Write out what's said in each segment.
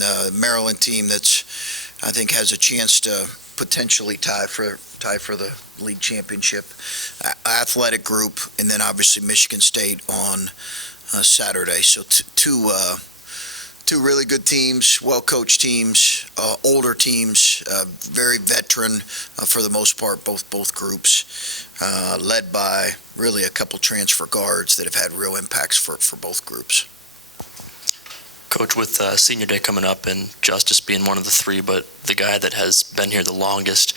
and Maryland team that's, I think, has a chance to potentially tie for the league championship. Athletic group, and then obviously Michigan State on Saturday. So two really good teams, well-coached teams, older teams, very veteran for the most part, both groups, led by really a couple transfer guards that have had real impacts for both groups. Coach, with Senior Day coming up and Justice being one of the three, but the guy that has been here the longest,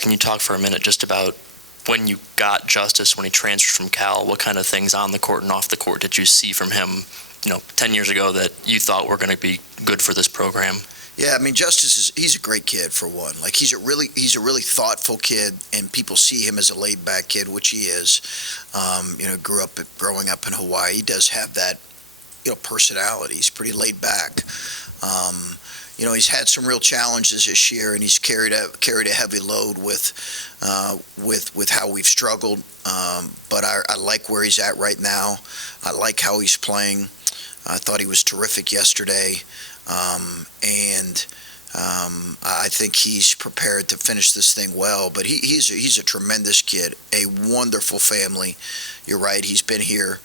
can you talk for a minute just about when you got Justice, when he transferred from Cal, what kind of things on the court and off the court did you see from him, 10 years ago that you thought were going to be good for this program? Yeah, I mean, Justice he's a great kid for one. Like he's a really thoughtful kid, and people see him as a laid back kid, which he is. Growing up in Hawaii, he does have that, personality. He's pretty laid back. He's had some real challenges this year, and he's carried a heavy load with how we've struggled. But I like where he's at right now. I like how he's playing. I thought he was terrific yesterday, and I think he's prepared to finish this thing well. But he's a tremendous kid, a wonderful family. You're right. He's been here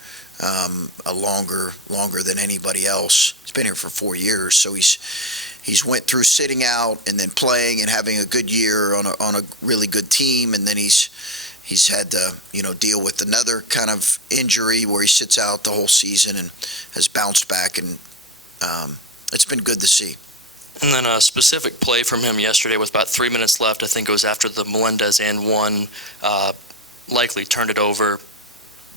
longer than anybody else. He's been here for 4 years, so he's went through sitting out and then playing and having a good year on a really good team, and then he's had to deal with another kind of injury where he sits out the whole season and has bounced back, and it's been good to see. And then a specific play from him yesterday with about 3 minutes left. I think it was after the Melendez and one, likely turned it over.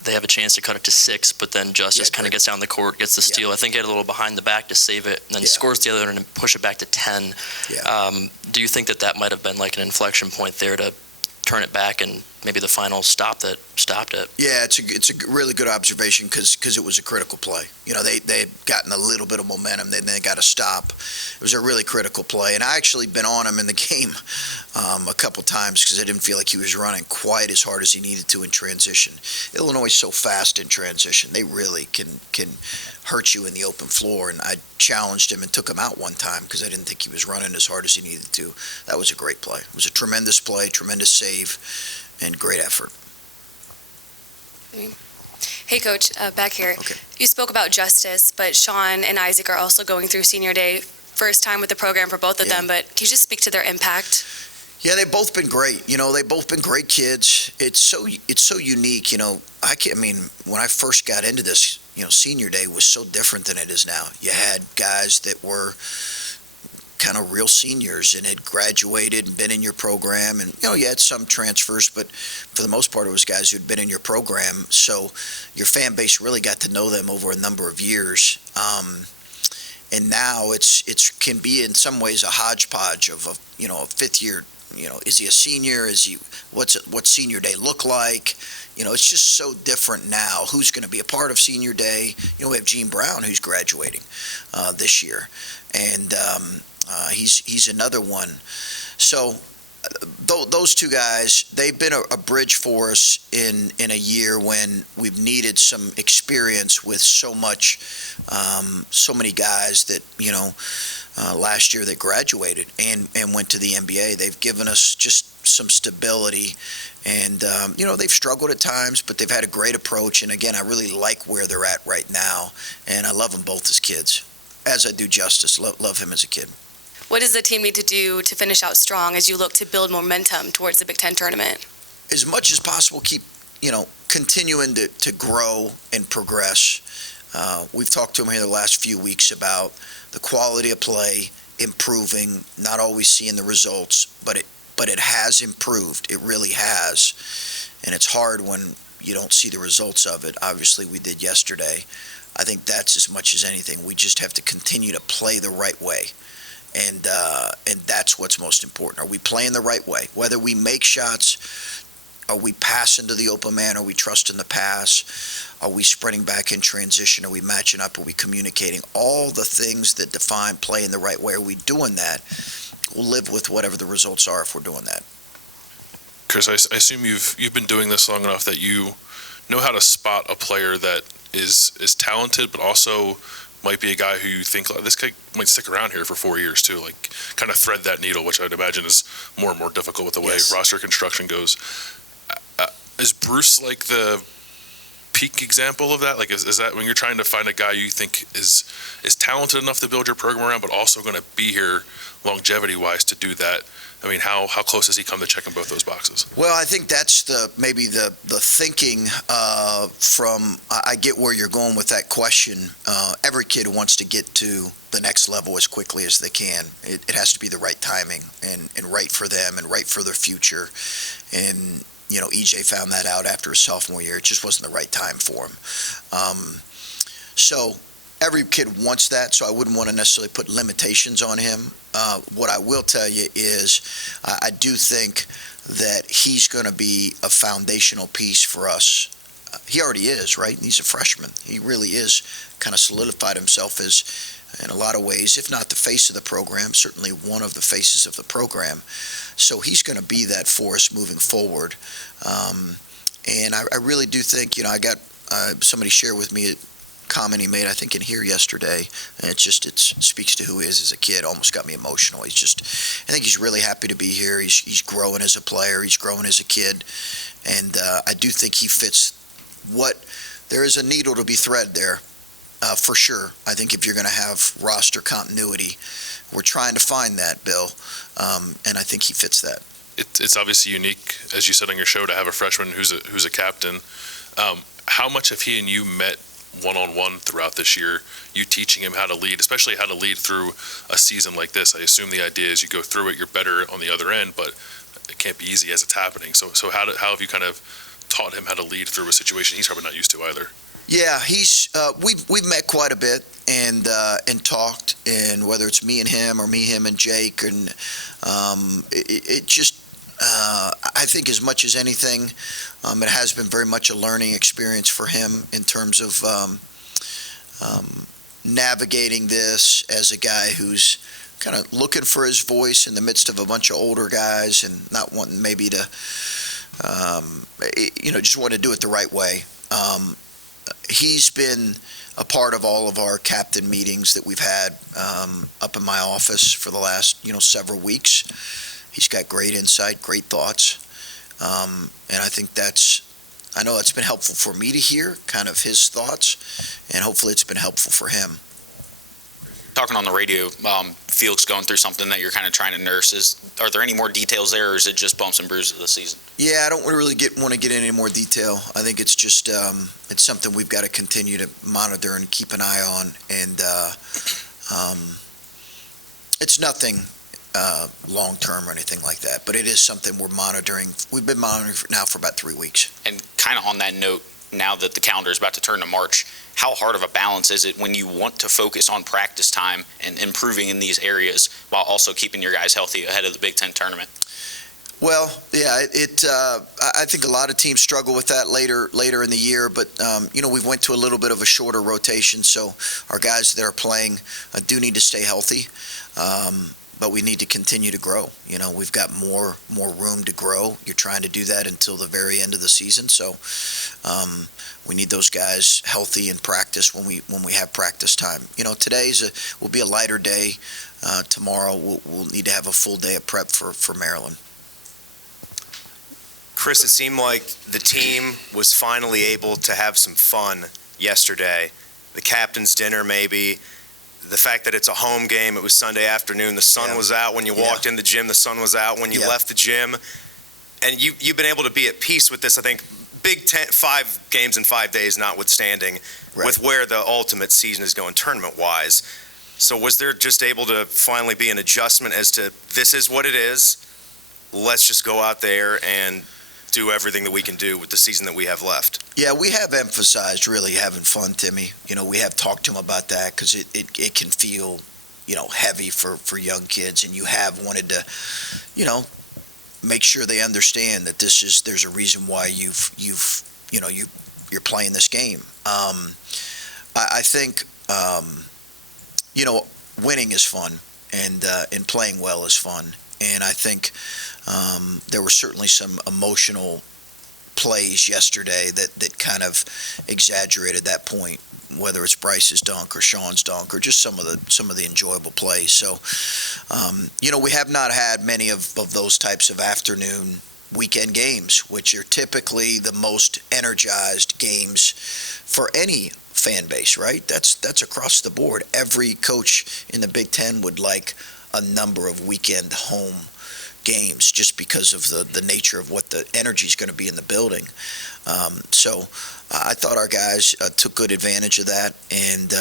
They have a chance to cut it to 6, but then Justice kind of gets down the court, gets the steal. I think he had a little behind the back to save it, and then scores the other and push it back to 10. Do you think that might have been like an inflection point there to turn it back and maybe the final stop that stopped it? Yeah, it's a really good observation because it was a critical play. They had gotten a little bit of momentum, then they got to stop. It was a really critical play, and I actually been on him in the game a couple times because I didn't feel like he was running quite as hard as he needed to in transition. Illinois is so fast in transition; they really can hurt you in the open floor. And I challenged him and took him out one time because I didn't think he was running as hard as he needed to. That was a great play. It was a tremendous play, tremendous save, and great effort. Hey, Coach, back here. Okay. You spoke about Justice, but Sean and Isaac are also going through Senior Day. First time with the program for both of them, but can you just speak to their impact? Yeah, they've both been great. They've both been great kids. It's so unique. When I first got into this, Senior Day was so different than it is now. You had guys that were kind of real seniors and had graduated and been in your program, and you had some transfers, but for the most part it was guys who'd been in your program, so your fan base really got to know them over a number of years. And now it can be in some ways a hodgepodge of a fifth year. Is he a senior? What's Senior Day look like? It's just so different now. Who's going to be a part of Senior Day? We have Gene Brown who's graduating this year, and he's another one. So those two guys, they've been a bridge for us in a year when we've needed some experience with so many guys that last year that graduated and went to the NBA. They've given us just some stability, and they've struggled at times, but they've had a great approach. And again, I really like where they're at right now, and I love them both as kids, as I do Justice. Love him as a kid. What does the team need to do to finish out strong as you look to build momentum towards the Big Ten tournament? As much as possible, keep continuing to grow and progress. We've talked to him here the last few weeks about the quality of play improving, not always seeing the results, but it has improved. It really has. And it's hard when you don't see the results of it. Obviously, we did yesterday. I think that's as much as anything. We just have to continue to play the right way. And that's what's most important. Are we playing the right way? Whether we make shots, are we passing to the open man? Are we trusting the pass? Are we sprinting back in transition? Are we matching up? Are we communicating? All the things that define playing the right way. Are we doing that? We'll live with whatever the results are if we're doing that. Chris, I assume you've been doing this long enough that you know how to spot a player that is talented but also might be a guy who you think, oh, this guy might stick around here for 4 years too, like kind of thread that needle, which I'd imagine is more and more difficult with the way roster construction goes. Is Bruce like the peak example of that? Like, is that when you're trying to find a guy you think is talented enough to build your program around, but also going to be here longevity-wise to do that? I mean, how close has he come to checking both those boxes? Well, I think that's maybe the thinking from. I get where you're going with that question. Every kid wants to get to the next level as quickly as they can. It has to be the right timing and right for them and right for their future. And EJ found that out after his sophomore year. It just wasn't the right time for him. So every kid wants that, so I wouldn't want to necessarily put limitations on him. What I will tell you is I do think that he's going to be a foundational piece for us. He already is, right? He's a freshman. He really is kind of solidified himself as, in a lot of ways, if not the face of the program, certainly one of the faces of the program. So he's going to be that for us moving forward. And I really do think, I got somebody share with me a comment he made, I think, in here yesterday. And it speaks to who he is as a kid. Almost got me emotional. I think he's really happy to be here. He's growing as a player. He's growing as a kid. And I do think he fits there is a needle to be thread there. For sure. I think if you're going to have roster continuity, we're trying to find that, Bill, and I think he fits that. It's obviously unique, as you said on your show, to have a freshman who's a captain. How much have he and you met one-on-one throughout this year, you teaching him how to lead, especially how to lead through a season like this? I assume the idea is you go through it, you're better on the other end, but it can't be easy as it's happening. So how have you kind of taught him how to lead through a situation he's probably not used to either? Yeah, we've met quite a bit and talked, and whether it's me and him or him and Jake, and it just I think as much as anything, it has been very much a learning experience for him in terms of navigating this as a guy who's kind of looking for his voice in the midst of a bunch of older guys and not wanting maybe to just want to do it the right way. He's been a part of all of our captain meetings that we've had up in my office for the last, several weeks. He's got great insight, great thoughts. And I think I know it's been helpful for me to hear kind of his thoughts, and hopefully it's been helpful for him. Talking on the radio, Felix going through something that you're kind of trying to nurse. Are there any more details there, or is it just bumps and bruises of the season? Yeah, I don't really want to get into any more detail. I think it's just it's something we've got to continue to monitor and keep an eye on. And it's nothing long-term or anything like that, but it is something we're monitoring. We've been monitoring now for about 3 weeks. And kind of on that note, now that the calendar is about to turn to March, how hard of a balance is it when you want to focus on practice time and improving in these areas while also keeping your guys healthy ahead of the Big Ten tournament? Well, yeah, I think a lot of teams struggle with that later in the year, but we went to a little bit of a shorter rotation, so our guys that are playing do need to stay healthy. But we need to continue to grow. We've got more room to grow. You're trying to do that until the very end of the season. So we need those guys healthy in practice when we have practice time. Today will be a lighter day. Tomorrow we'll need to have a full day of prep for Maryland. Chris, it seemed like the team was finally able to have some fun yesterday. The captain's dinner, maybe. The fact that it's a home game, it was Sunday afternoon, the sun was out when you walked in the gym, the sun was out when you left the gym, and you've been able to be at peace with this, I think, Big Ten, 5 games in 5 days notwithstanding, with where the ultimate season is going tournament-wise. So was there just able to finally be an adjustment as to, this is what it is, let's just go out there and do everything that we can do with the season that we have left? Yeah, we have emphasized really having fun, Timmy. We have talked to him about that because it can feel, heavy for young kids, and you have wanted to, make sure they understand that there's a reason why you're playing this game. I think, winning is fun, and playing well is fun, and I think there were certainly some emotional plays yesterday that kind of exaggerated that point, whether it's Bryce's dunk or Sean's dunk or just some of the enjoyable plays. So, we have not had many of those types of afternoon weekend games, which are typically the most energized games for any fan base, right? That's across the board. Every coach in the Big Ten would like a number of weekend home games just because of the nature of what the energy is going to be in the building. So I thought our guys took good advantage of that and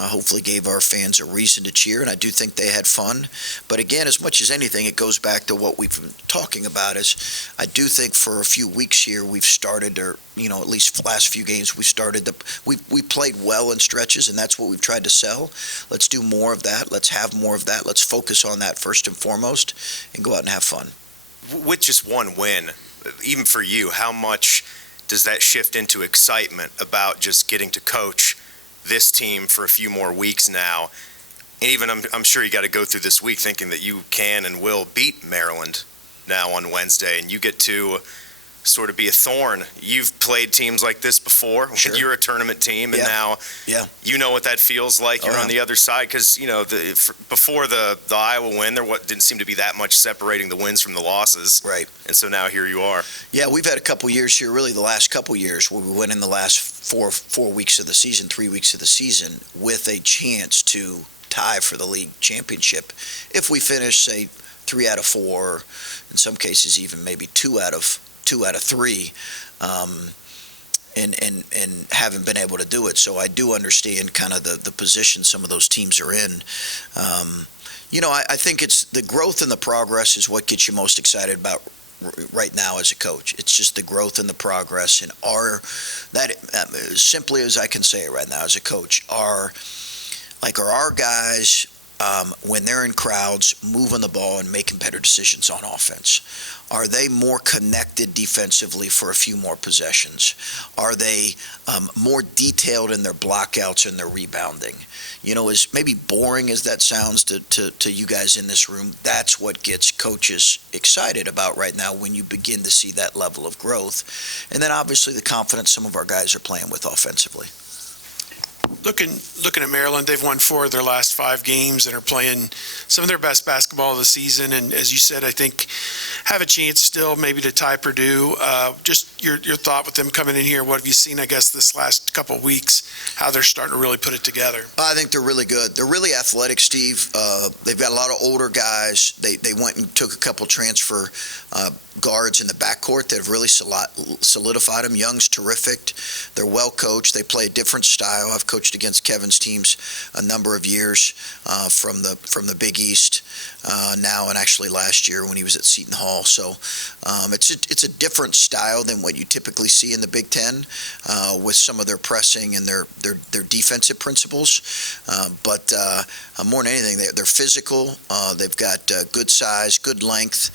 hopefully gave our fans a reason to cheer, and I do think they had fun. But again, as much as anything, it goes back to what we've been talking about is I do think for a few weeks here we've started, or at least the last few games we played well in stretches, and that's what we've tried to sell. Let's do more of that. Let's have more of that. Let's focus on that first and foremost and go out and have fun. With just one win, even for you, how much does that shift into excitement about just getting to coach this team for a few more weeks now? And even I'm sure you got to go through this week thinking that you can and will beat Maryland now on Wednesday, and you get to sort of be a thorn. You've played teams like this before. Sure. You're a tournament team, and now you know what that feels like. You're on the other side because before the Iowa win, there didn't seem to be that much separating the wins from the losses. Right. And so now here you are. Yeah, we've had a couple years here, really the last couple years, where we went in the last four weeks of the season, 3 weeks of the season, with a chance to tie for the league championship if we finish, say, 3 out of 4, or in some cases even maybe 2 out of 3, and haven't been able to do it. So I do understand kind of the position some of those teams are in. I think it's the growth and the progress is what gets you most excited about right now as a coach. It's just the growth and the progress, and simply as I can say it right now as a coach, are our guys, when they're in crowds, moving the ball and making better decisions on offense? Are they more connected defensively for a few more possessions? Are they more detailed in their blockouts and their rebounding? As maybe boring as that sounds to you guys in this room, that's what gets coaches excited about right now when you begin to see that level of growth. And then obviously the confidence some of our guys are playing with offensively. Looking at Maryland, they've won 4 of their last 5 games and are playing some of their best basketball of the season. And as you said, I think have a chance still maybe to tie Purdue. Just your thought with them coming in here. What have you seen, I guess, this last couple of weeks, how they're starting to really put it together? I think they're really good. They're really athletic, Steve. They've got a lot of older guys. They went and took a couple transfer guards in the backcourt that have really solidified them. Young's terrific. They're well coached. They play a different style. I've coached against Kevin's teams a number of years from the Big East now, and actually last year when he was at Seton Hall. So it's a different style than what you typically see in the Big Ten with some of their pressing and their defensive principles. But more than anything, they're physical. They've got good size, good length,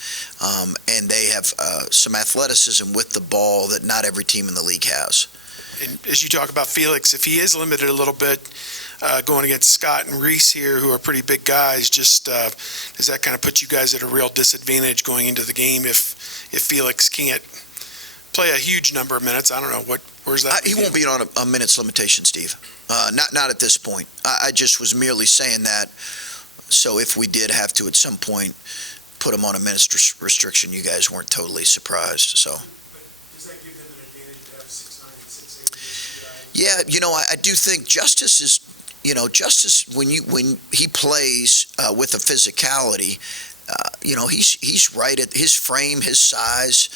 and they have some athleticism with the ball that not every team in the league has. And as you talk about Felix, if he is limited a little bit going against Scott and Reese here, who are pretty big guys, just does that kind of put you guys at a real disadvantage going into the game if Felix can't play a huge number of minutes? I don't know. Where's that? He won't be on a minutes limitation, Steve. Not at this point. I just was merely saying that. So if we did have to at some point put him on a minutes restriction, you guys weren't totally surprised. So. Does that give them an advantage to have 6'9" and 6'8"? Yeah, I do think Justice is, Justice when he plays with a physicality, he's right at his frame, his size,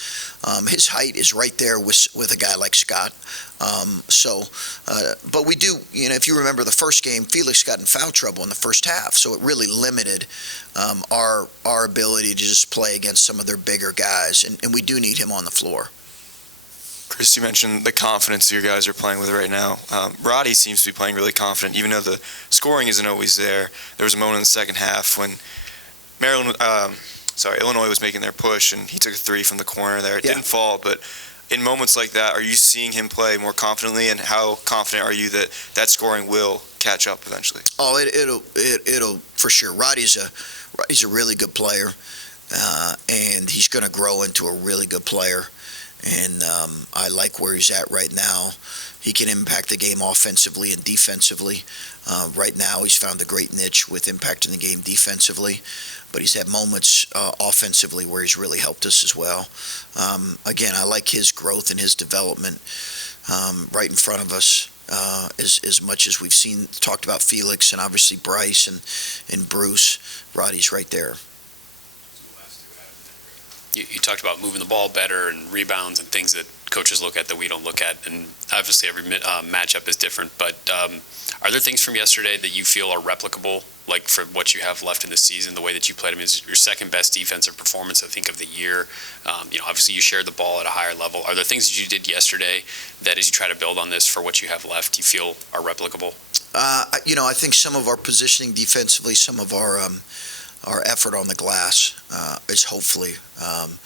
his height is right there with a guy like Scott. But we do, if you remember the first game, Felix got in foul trouble in the first half, so it really limited our ability to just play against some of their bigger guys, and we do need him on the floor. Chris, you mentioned the confidence your guys are playing with right now. Roddy seems to be playing really confident, even though the scoring isn't always there. There was a moment in the second half when Illinois was making their push, and he took a 3 from the corner there. It didn't fall, but in moments like that, are you seeing him play more confidently, and how confident are you that scoring will catch up eventually? Oh, it'll for sure. Roddy's a really good player, and he's going to grow into a really good player. And I like where he's at right now. He can impact the game offensively and defensively. Right now, he's found a great niche with impacting the game defensively, but he's had moments offensively where he's really helped us as well. Again, I like his growth and his development right in front of us. As much as we've talked about Felix and obviously Bryce and Bruce, Roddy's right there. You talked about moving the ball better and rebounds and things that coaches look at that we don't look at, and obviously every matchup is different, but are there things from yesterday that you feel are replicable, like for what you have left in the season, the way that you played? I mean, it's your second best defensive performance, I think, of the year. Obviously you shared the ball at a higher level. Are there things that you did yesterday that, as you try to build on this for what you have left, you feel are replicable? I think some of our positioning defensively, some of our effort on the glass is hopefully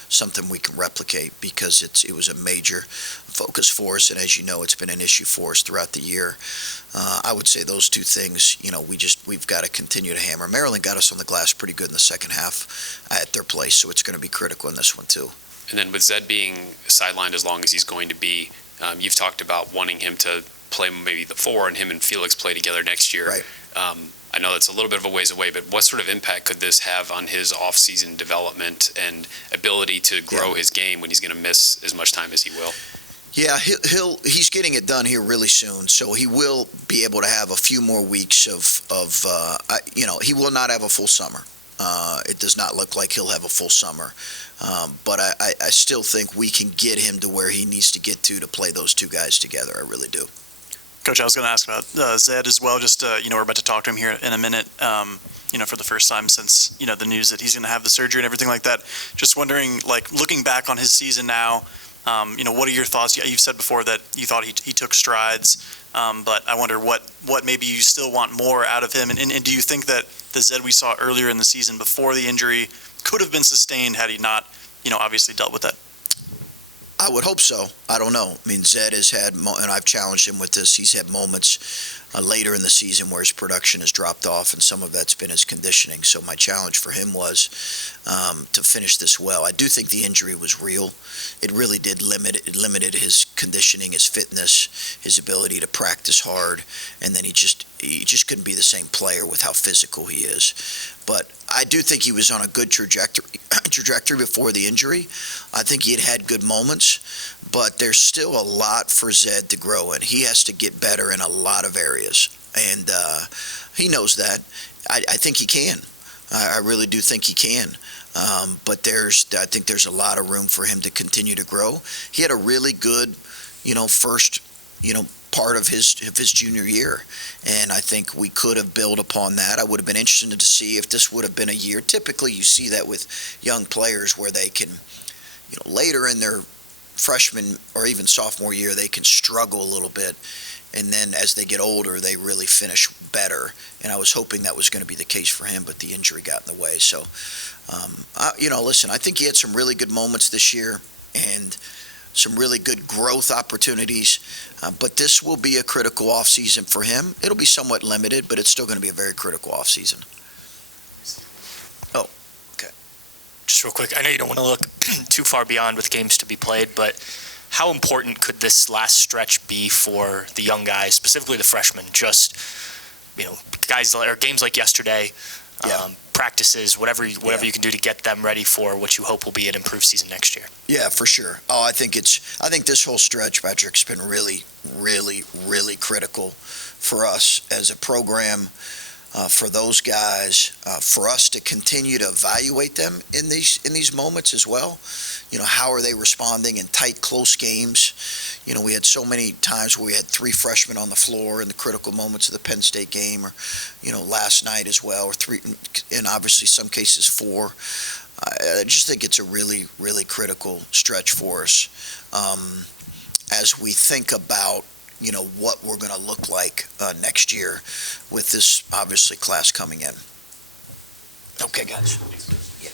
something we can replicate, because it was a major focus for us, and as you know, it's been an issue for us throughout the year. I would say those two things, we've got to continue to hammer. Maryland got us on the glass pretty good in the second half at their place, so it's going to be critical in this one too. And then with Zed being sidelined as long as he's going to be, you've talked about wanting him to play maybe the 4 and him and Felix play together next year. Right. I know that's a little bit of a ways away, but what sort of impact could this have on his off-season development and ability to grow his game when he's going to miss as much time as he will? Yeah, he's getting it done here really soon, so he will be able to have a few more weeks he will not have a full summer. It does not look like he'll have a full summer, but I still think we can get him to where he needs to get to play those two guys together. I really do. Coach, I was going to ask about Zed as well. Just, we're about to talk to him here in a minute, for the first time since, the news that he's going to have the surgery and everything like that. Just wondering, looking back on his season now, what are your thoughts? You've said before that you thought he took strides, but I wonder what maybe you still want more out of him. And do you think that the Zed we saw earlier in the season before the injury could have been sustained had he not, obviously dealt with that? I would hope so. I don't know. I mean, Zed has had, and I've challenged him with this, he's had moments later in the season where his production has dropped off, and some of that's been his conditioning. So my challenge for him was to finish this well. I do think the injury was real. It really did limited his conditioning, his fitness, his ability to practice hard, and then he just couldn't be the same player with how physical he is. But I do think he was on a good trajectory before the injury. I think he had good moments, but there's still a lot for Zed to grow in. He has to get better in a lot of areas, and he knows that. I think he can. I really do think he can. But I think there's a lot of room for him to continue to grow. He had a really good, first, part of his junior year, and I think we could have built upon that. I would have been interested to see if this would have been a year. Typically, you see that with young players where they can, later in their freshman or even sophomore year, they can struggle a little bit, and then as they get older, they really finish better. And I was hoping that was going to be the case for him, but the injury got in the way. So, listen, I think he had some really good moments this year, and some really good growth opportunities, but this will be a critical offseason for him. It'll be somewhat limited, but it's still going to be a very critical offseason. Oh, okay. Just real quick, I know you don't want to look too far beyond with games to be played, but how important could this last stretch be for the young guys, specifically the freshmen? Just, guys or games like yesterday, practices, whatever you can do to get them ready for what you hope will be an improved season next year. Yeah, for sure. Oh, I think this whole stretch, Patrick, has been really, really, really critical for us as a program, for those guys, for us to continue to evaluate them in these moments as well. How are they responding in tight, close games? We had so many times where we had 3 freshmen on the floor in the critical moments of the Penn State game, or, last night as well, or 3, and obviously some cases 4. I just think it's a really, really critical stretch for us as we think about, what we're going to look like next year with this, obviously, class coming in. Okay, guys. Yeah.